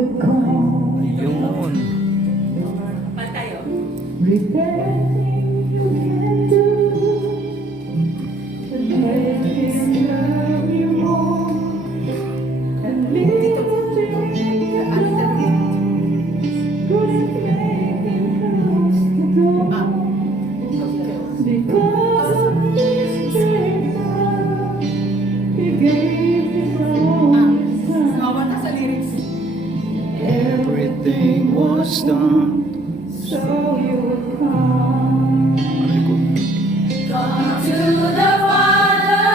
would come. Yun. Pantayo. Everything you can do, and let him love you more, and live to couldn't make him close the door, because of his great love, he gave his only son. Awan na sa lyrics. Everything was done. So you would come. Aray ko. Come to the Father,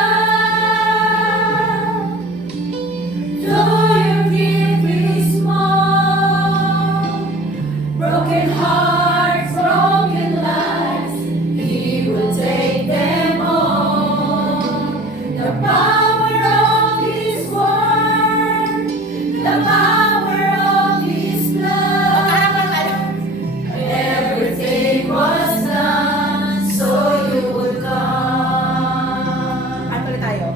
though your gift is small. Broken hearts, broken lives, He will take them all. The power of His word, the power of His blood. Everything was done so you would come. Ano ulit tayo?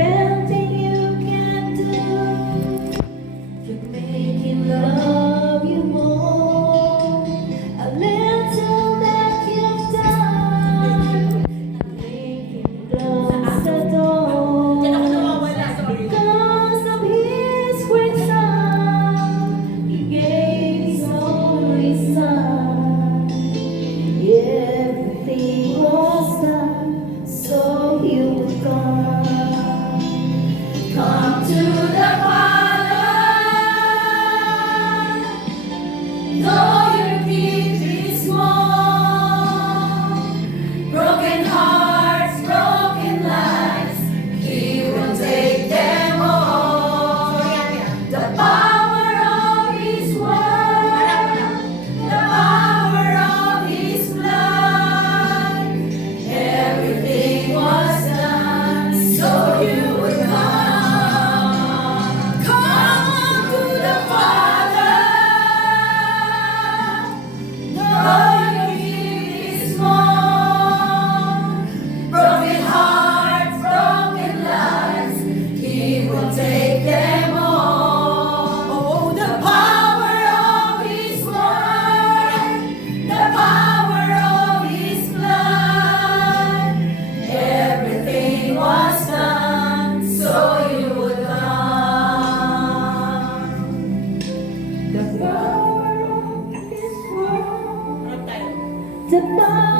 Anything you can do to make him love you more. A little that you've done, make him close the door. Yan ako nawawala, sorry. Because of his great son, he gave his only son. Everything was done so he would come. Come to the Father, though your gift is small. Broken hearts, broken lives, He will take them all. The power of His word, the power of His blood. Everything was done so you would come. Come to the Father, though your gift is small. Broken hearts, broken lives, He will take them all. Oh, the power of His word, the power of His blood. Everything was done so you would come. The power of his word, Ano tayo? the power